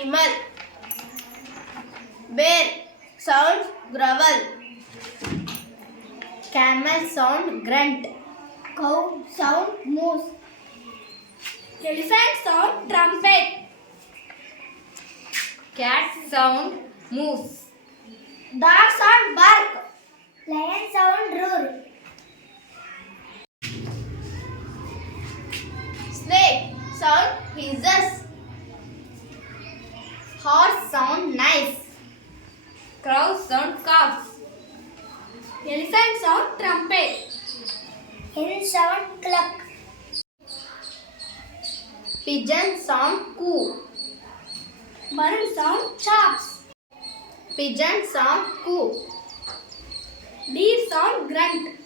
animal. Bear sounds growl. Camel sound grunt. Cow sound moose. Elephant sound trumpet. Cat sound moose. Dog sound bark. Lion sound roar. Snake sound hisses. Horse sound nice. Crow sound coughs. Elephant sound trumpet. Hen sound cluck. Pigeon sound coo. Bird sound chops. Pigeon sound coo. Deer sound grunt.